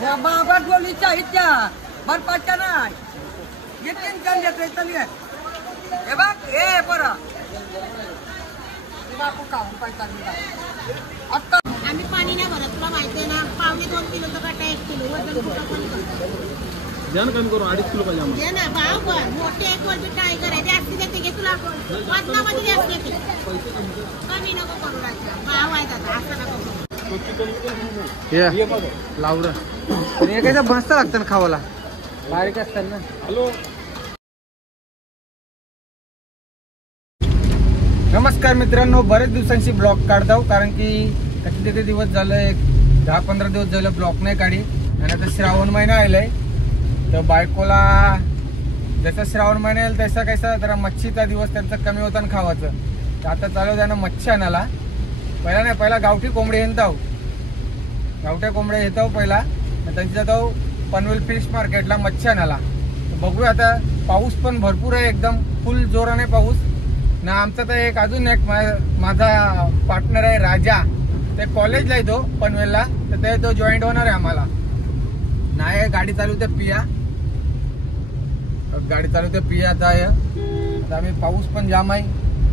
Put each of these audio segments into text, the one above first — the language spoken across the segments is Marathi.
बाबा गोलीच्या इच्छा बर्फाच्या नाही येतील चालले चालले हे बघ हे बरं बापू खाऊन पैसा आता आम्ही पाणी नाही भरत तुला माहिती आहे ना. 2.5 किलोचा काटा 1 किलो वजन कुठं पण द्या ना कमी करून 2.5 किलो पाहिजे आम्हाला. घे ना भाव पण मोठे एक वरती काय करायचे जास्ती देते घे तुला वजनामध्ये जास्त देते कमी नको करू राजा भाव आहे दादा असं नको लावडं आणि एखाद्या मस्त लागतं ना खावाला बारीक असतात ना. हॅलो नमस्कार मित्रांनो, बरेच दिवसांची ब्लॉग काढतो कारण की किती दिवस झालं, एक 10-15 दिवस झालं ब्लॉग नाही काढी. आणि आता श्रावण महिना आलाय तर बायकोला जसा श्रावण महिना येईल तसा कैसा जरा मच्छीचा दिवस त्यांचा कमी होता ना खावाचं. तर आता चालू त्यानं मच्छी आणायला. पहिला गावठी कोंबडी येतो, गावठ्या कोंबड्या येतो पहिला. त्यांची जातो पनवेल फिश मार्केटला मच्छी आणायला. बघूया आता, पाऊस पण भरपूर आहे, एकदम फुल जोराने पाऊस ना. आमचा तर एक अजून एक माझा पार्टनर आहे राजा, ते कॉलेजला येतो पनवेलला, तर ते तो जॉईंट होणार आहे आम्हाला. नाही गाडी चालवते पिया, गाडी चालवते पिया. आता आम्ही पाऊस पण जाम आहे,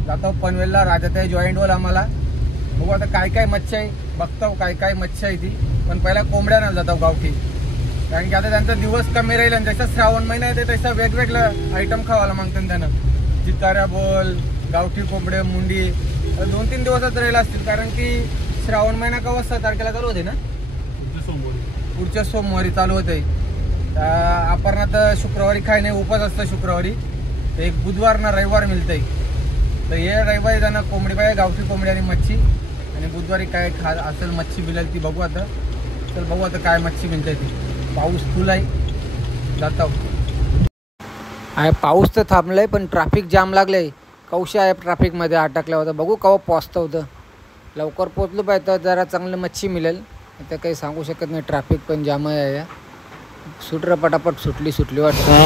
जातो पनवेलला. राजा ते जॉईंट होईल आम्हाला. बघू आता काय काय मच्छी आहे, बघतो काय काय मच्छी आहे ती. पण पहिला कोंबड्या ना जातो गावठी, कारण की आता त्यांचा दिवस कमी राहील आणि जसा श्रावण महिना आहे ते तसं वेगवेगळं आयटम खावायला मागतात त्यांना. जिताऱ्या बोल, गावठी कोंबडे, मुंडी 2-3 दिवसात राहिला असतील, कारण की श्रावण महिना केव्हा 6 तारखेला चालू होते ना, पुढच्या सोमवारी चालू होते. आपण तर शुक्रवारी खाय नाही, उपास असतं शुक्रवारी. तर एक बुधवार ना रविवार मिळतंय. तर हे रविवारी त्यांना कोंबडी पाहिजे, गावठी कोंबडी आणि मच्छी. आणि बुधवारी काय असेल मच्छी मिळेल ती बघू आता. तर बघू आता काय मच्छी मिळते ती. पाऊस फुल आहे, जातो आहे. पाऊस तर थांबलाय पण ट्रॅफिक जाम लागलंय. कौशा आहे ट्रॅफिकमध्ये अटकला होता. बघू केव्हा पोचतं होतं. लवकर पोचलो पाहिजे तर जरा चांगलं मच्छी मिळेल. आता काही सांगू शकत नाही, ट्रॅफिक पण जाम आहे. सुटर पटापट सुटली वाटतं.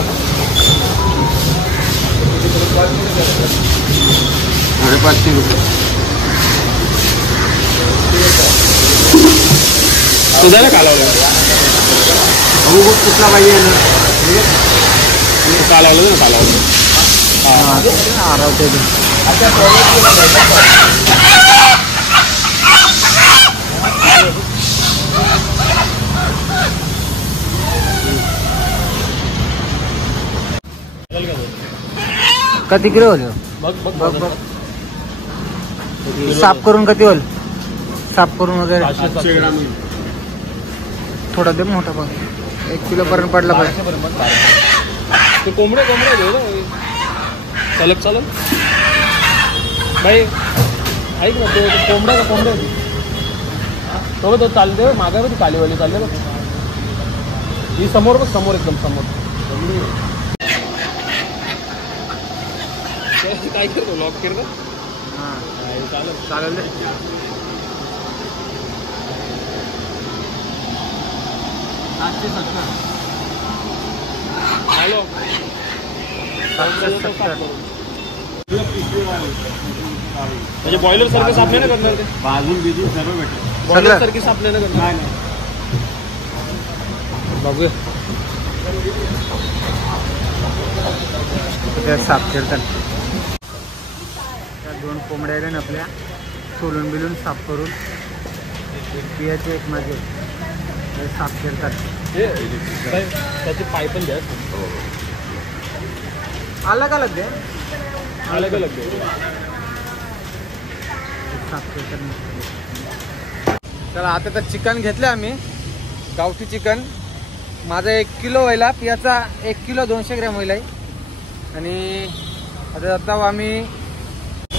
कुठला पाहिजे कालावलं ना, कालावलं किती किलो होईल? बघ साफ करून किती होईल? साफ करून वगैरे थोडा दे मोठा बघ. 1 किलो पर्यंत पडला पाहिजे. कोंबडे चालत भाई ऐक ना, तो कोंबडा तो चालते मागा ती कालीवाली चालले बघ. ही समोर बघ, समोर एकदम समोर. काय करतो लॉक करतो. चालेल हॅलो म्हणजे बॉयलर सारखं साफ नाही ना करणार ते, बाजून बिजून सर्व भेटेल. बॉयलर सारखी साफ नाही ना करणार. बघूया साफ करतात. 2 कोंबड्या आल्या ना आपल्या, सोलून बिलून साफ करून पियाचे एक माझे साफ करतात. त्याचे पाय पण द्या, अलग अलग दे, अलग अलग दे. साफ करतात. चला आता तर चिकन घेतलं आम्ही, गावठी चिकन. माझा 1 किलो व्हायला, पियाचा 1 किलो 200 ग्रॅम व्हायला. आणि आता जातो आम्ही,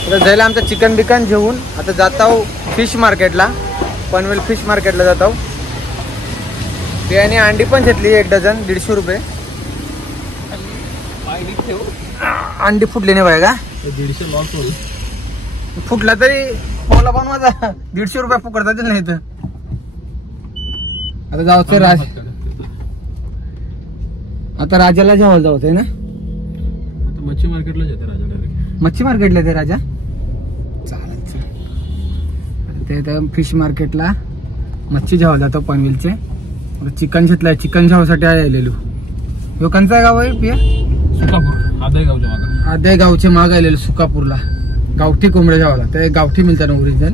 आता जायला आमचं चिकन बिकन घेऊन आता जातो फिश मार्केटला, पनवेल फिश मार्केटला जातो. पियाने अंडी पण घेतली 1 डझन 150 रुपये. अंडी फुटली नाही पाहिजे का? 150 लॉस होईल. फुटला तरी मला पण माझा 150 रुपये फुकटतात नाही. तर आता जाऊचं राज, आता राजाला जेवायला जाऊचं ना. मच्छी मार्केटला जाते राजा डायरेक्ट. मच्छी मार्केटला ते राजा. चालेल ते फिश मार्केटला मच्छी जेवायला जातो पनवेलचे. चिकन घेतलाय, चिकन साठी आलेलो. ह्यो कोणचा गाव आहे पिया? सुकापूर आदयगावच्या मागे. आदयगावचे माग आलेलो सुकापूरला. गावठी कोंबड्या जेवायला, ते गावठी मिळतात ना ओरिजिनल.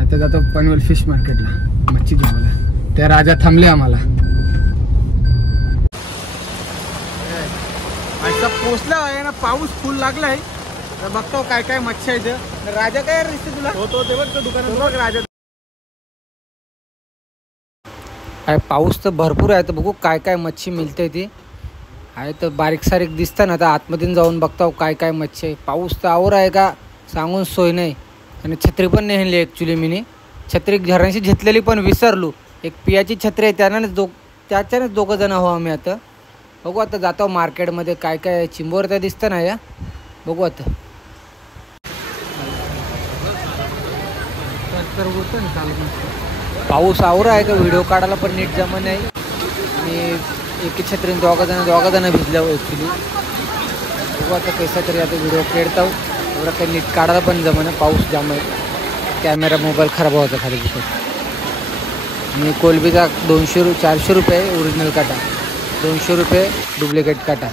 आता जातो पनवेल फिश मार्केटला मच्छी जेवायला. त्या राजा थांबले आम्हाला. असं पोचला आहे ना, पाऊस फुल लागलाय. तर बघतो काय काय मच्छी आहे इथं. राजा काय दिसते तुला? हो तो ते बघ दुकानात बघ राजा. काय पाऊस तर भरपूर आहे. तर बघू काय काय मच्छी मिळते ती आहे. तर बारीक सारीक दिसतं ना. आता आतमधून जाऊन बघतो काय काय मच्छी आहे. पाऊस तर आवर आहे का सांगून सोय नाही. आणि छत्री पण नाही नेली ॲक्च्युली मी. छत्री घरांशी घेतलेली पण विसरलो. एक पियाची छत्री आहे, त्याच्यानेच दोघं जण आहो आम्ही. आता बघू, आता जातो मार्केटमध्ये काय काय चिंबोर त्या दिसतं ना. या बघू आता. पाऊस आवर आहे का व्हिडिओ काढायला पण नीट जमा नाही. आणि एकी छत्रीने दोघा जण भिजल्यावर ॲक्च्युली. बघू आता कैसा तरी आता व्हिडिओ काढता. एवढं काही नीट काढायला पण जमा नाही, पाऊस जाम आहे. कॅमेरा मोबाईल खराब होता खाली तिथे. आणि कोलबीचा 400 रुपये ओरिजिनल काटा, 200 रुपये डुप्लिकेट काटा.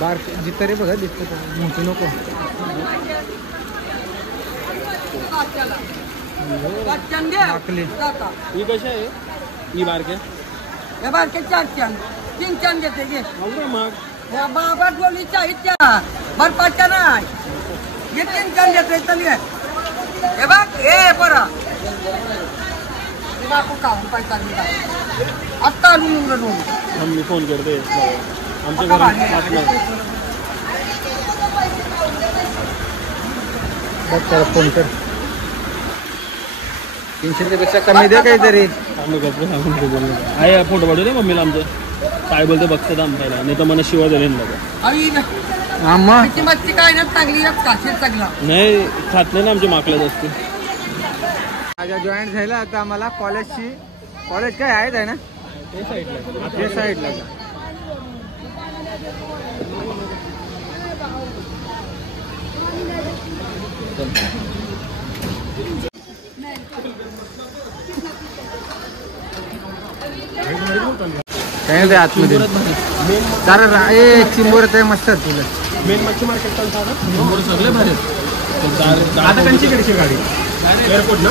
बार जिथं रे बघा दिसतं मोठी नको. ही कशी आहे? ही बारके या बारके 4 चंद 3 चंद घेते घे. मग या बाबा डोलीच्या इच्छा बर्फाच्या नाही. हे 3 चंद घेते चल. हे बघ हे बरं बापू खाऊन पैसा दिला आत्ता आणून मी फोन करते. आमच्या घरात फोन कर. 300 रुपयापेक्षा कमी दे काहीतरी. आहे फोटो पाठवू दे मम्मीला आमचं. काय बोलते बघतात आमच्याला, नाही तर मला शिवाय दिले मच्छी काय ना चांगली चांगला नाही खात नाही ना आमच्या माकल्या असते. माझ्या जॉईन झालं आता आम्हाला कॉलेजची. कॉलेज काय आहे ना ते साईडला. काय नाही आतमध्ये कारण चिंबोरत आहे मस्त तुला. मेन मच्छी मार्केट सगळे भारी. आता कंचीकडची गाडी एअरपोर्ट ना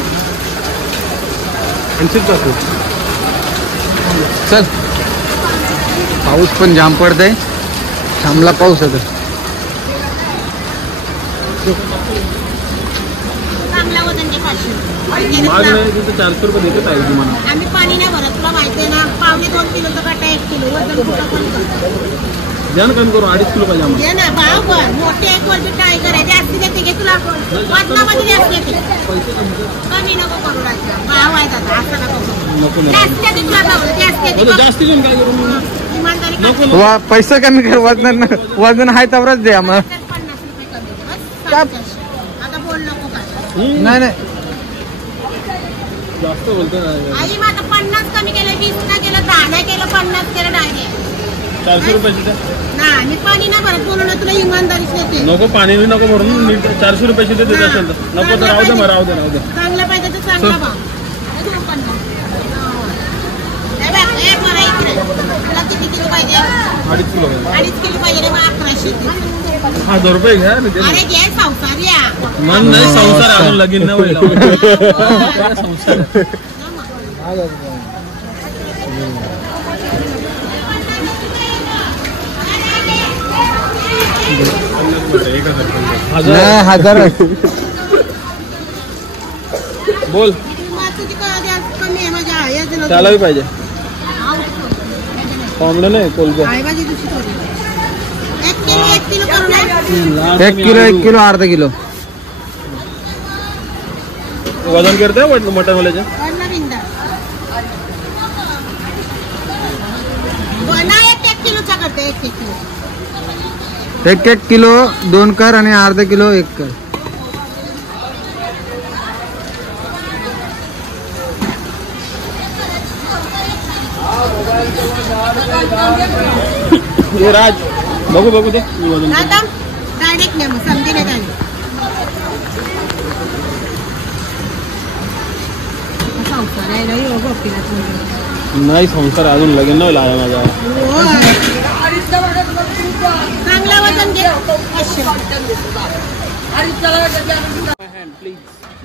चल. पाऊस पण जाम पडत आहे. थांबला पाऊस आता. चांगला वजन घे 500. माग नाही तिथे 400 रुपये देते पाहिजे तुम्हाला. आम्ही पाणी नाही भरत, तुला माहिती आहे ना. 1.5 किलोचा काटा 1 किलो वजन कुठं पण कर. द्या ना कमी करू 2.5 किलो पाहिजे आम्हाला. घे ना भाव कर. मोठे एक वरती ट्राय करायचे जास्ती देते घे तुला. वजनामध्ये जास्त देते. कमी नको करू राजा. भाव आहे दादा असं नको करू. नको जास्त देते तुला भाव जास्त जास्ती घेऊन काय करू मी? इमानदारी नको पैसा कमी कर. वजन आहे तेवढंच द्या मग. 50 रुपये कमी बस. आता बोल नको का. नाही जास्त बोलतो ना. आई मग आता 50 कमी केलं, 20 नाही केलं, 10 नाही केलं, 50 केलं डायरेक्ट. 400 रुपयाची द्या. नाही मी पाणी नाही भरत बोलू ना तुला इमानदारीच देते. नको पाणी नको भरून नीट 400 रुपयाची देते. असेल तर नको तर राहू दे. मग राहू दे. चांगला पाहिजे तर चांगला भाव. हे बरं इकडे. तुला किती किलो पाहिजे? 2.5 किलो 2.5 किलो पाहिजे रे. मग 1100 दे. 1000 रुपये घ्या. अरे घे संसार या. मन नाही संसार अजून लगीन नाही व्हायला. संसार हजार बोल. कमी आहे माझ्या. त्याला बी पाहिजे. कोंबडं नाही कोलबं. 1 किलो करू ना. 1 किलो अर्धा किलो वजन करते मटन वाल्याचे. नाही 1 किलोचा करते. 1 किलो 1 किलो 2 कर आणि अर्धा किलो 1 कर. हे राज बघू ते वजन. डायरेक्ट नाही मग समजे नाही त्याने. संसार आहे ना. नाही संसार अजून लगेच नाही लावा माझा. चांगला वजन घे.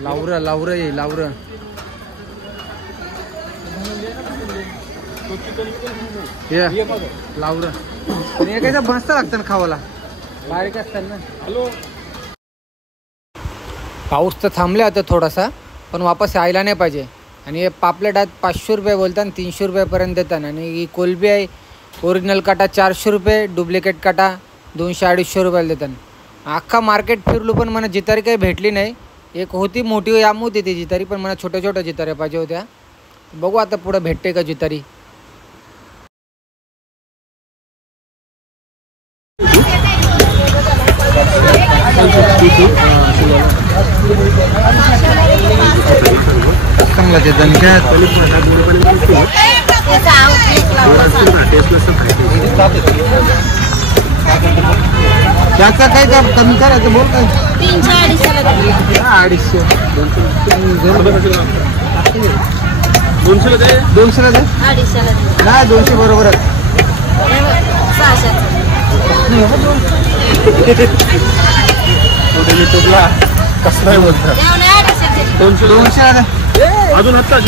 लावरं लावरं ये लावरं. हे लावरं आणि हे काय मस्त लागतं ना खावाला, बारीक असतात ना. हॅलो. पाऊस तर थांबला आता थोडासा, पण वापस यायला नाही पाहिजे. आणि हे पापलेट आहेत 500 रुपये बोलतात, 300 रुपयापर्यंत देतात. आणि ही कोलबी आहे ओरिजिनल काटा 400 रुपये, डुप्लिकेट काटा 200-250 रुपयाला देतात. अख्खा मार्केट फिरलो पण मला जितारी काही भेटली नाही. एक होती मोठी याम होती ती जितारी, पण मला छोट्या छोट्या जिताऱ्या पाहिजे होत्या. बघू आता पुढं भेटते का जितारी. चांगला ते दणक्यात त्याचा काय का कमी करायचं बोल काय. 300-250 200 दे. 200 दे नाही 200 बरोबर आहे. युट्यूबला कसं नाही बोलतात. 200 अजून आत्ताच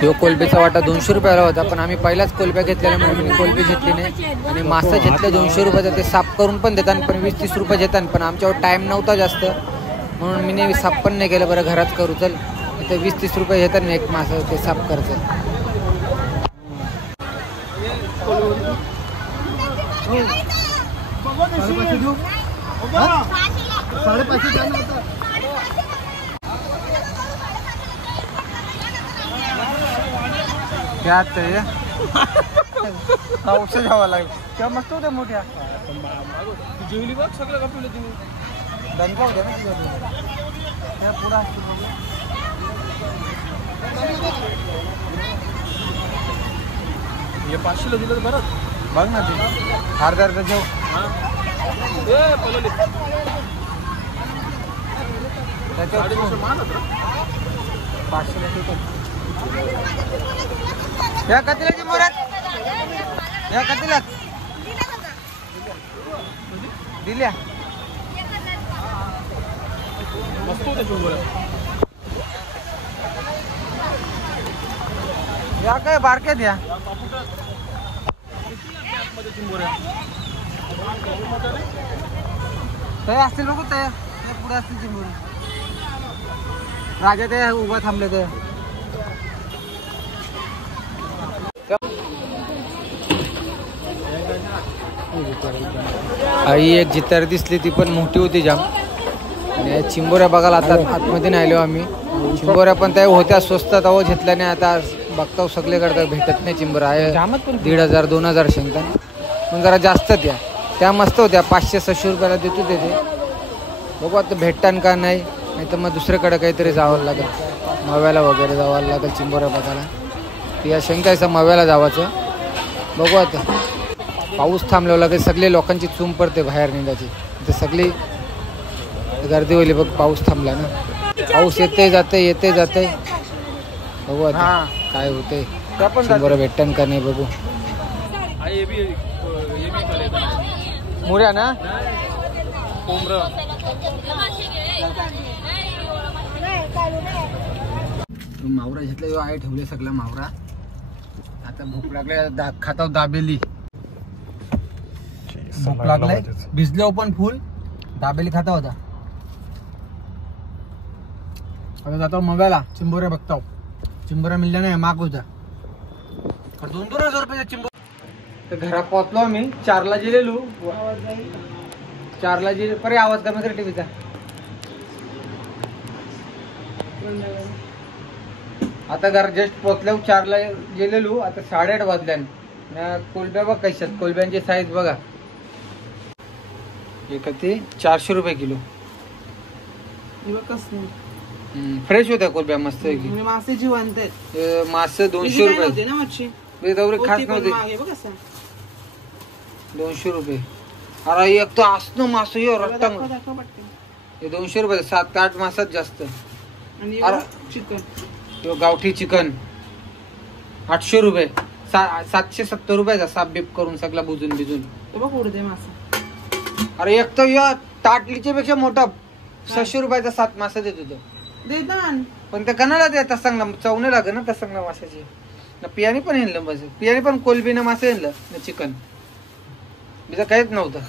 ह्यो कोलबीचा वाटा 200 रुपयाला होता, पण आम्ही पहिलाच कोलब्या घेतलेल्यामुळे मी कोलबी घेतली नाही. आणि मासा घेतलं 200 रुपयाचं, ते साफ करून पण देतात, पण 20-30 रुपये घेतात. पण आमच्यावर टाईम नव्हता जास्त, म्हणून मी नाही साफ पण नाही केलं. बरं घरात करू चल, ते 20-30 रुपये घेतात ना एक मासा ते साफ करायचं. त्यात औषध घ्यावं लागेल तेव्हा मस्त होत्या मोठ्या. जेवली बघ सगळं कापलं तुम्ही. दणका होत्या ना त्या पुढं असतील बघ. हे 500 ला दिलं बरं. बघ ना ते अर्धा घेऊ. त्याच्यावर 500 ला ठीक आहे. या कतिलाची मोरात या कतिलात दिल्या मस्त होते चिंबोऱ्या. या काय बारक्यात या ते असतील बघू ते पुढे असतील चिंबोरी. राजा ते उभा थांबले ते. आई एक जितार दिसली, ती पण मोठी होती जाम. आणि चिंबोऱ्या बघायला आता आतमध्ये नाही आलो आम्ही. चिंबोऱ्या पण त्या होत्या स्वस्तात अहो घेतल्या नाही. आता बघता सगळीकडे भेटत नाही चिंबोऱ्या. आहे 1,500-2,000 शेंगतात, पण जरा जास्त त्या मस्त होत्या. 500-600 रुपयाला देतो ते. बघू आता भेटतान का नाही, नाही तर मग दुसरीकडे काहीतरी जावं लागेल, मव्याला वगैरे जावं लागेल चिंबोऱ्या बघायला. या शेंगायचं मव्याला जावाचं. बघू आता पाऊस थांबल्यावर लागेल. सगळे लोकांची चूम पडते बाहेर निघायची, तर सगळी गर्दी होईल. बघ पाऊस थांबला ना, पाऊस येते जाते. बघू आता काय होते, चिंबोऱ्या भेटतान का नाही बघू. मुळ्या ना मावरा घेतला आहे, ठेवले सगळा मावरा. आता भूक लागल्या, खाता दाबेली. भूक लागलाय, भिजलो पण फुल. दाबेली खाता होता. आता जातो मव्याला चिंबोऱ्या बघताव. चिंबोऱ्या मिळल्या नाही, माग होता. 2,000 रुपये चिंबोऱ्या. तर घरात पोहोचलो आम्ही. 4ला गेलेलो. 4ला गेले परे आवाज कमी कर टीव्हीचा. आता घर जस्ट पोहोचल्यावर 4ला गेलेलो. आता 8:30 वाजल्यान. कोलब्या बघ कशात, कोलब्यांची साईज बघा. एक ते 400 रुपये किलो. फ्रेश होत्या कोलब्या मस्त. मासे जिवंत आहेत. मासे 200 रुपये ना मच्छी खास नव्हते. 200 रुपये. अरे एक तर असणं मासं रट्टा हे 200 रुपये 7-8 मासात जास्त. आणि अरे. चिकन तो गावठी चिकन 800 रुपये. 770 रुपयाचा साफ बीप करून सगळा बुजून बिजून. ते बघ उडते मासा. अरे एक तर या ताटलीच्या पेक्षा मोठा 600 रुपयाचा 7 मासा देत होतो. देतान पण ते कणाला ते तसंगला चवणे लागे ना तसंगला माशाची. पियानी पण येणलं बस पियानी पण कोलबीनं मासे येणलं चिकन बिजा काहीच नव्हतं.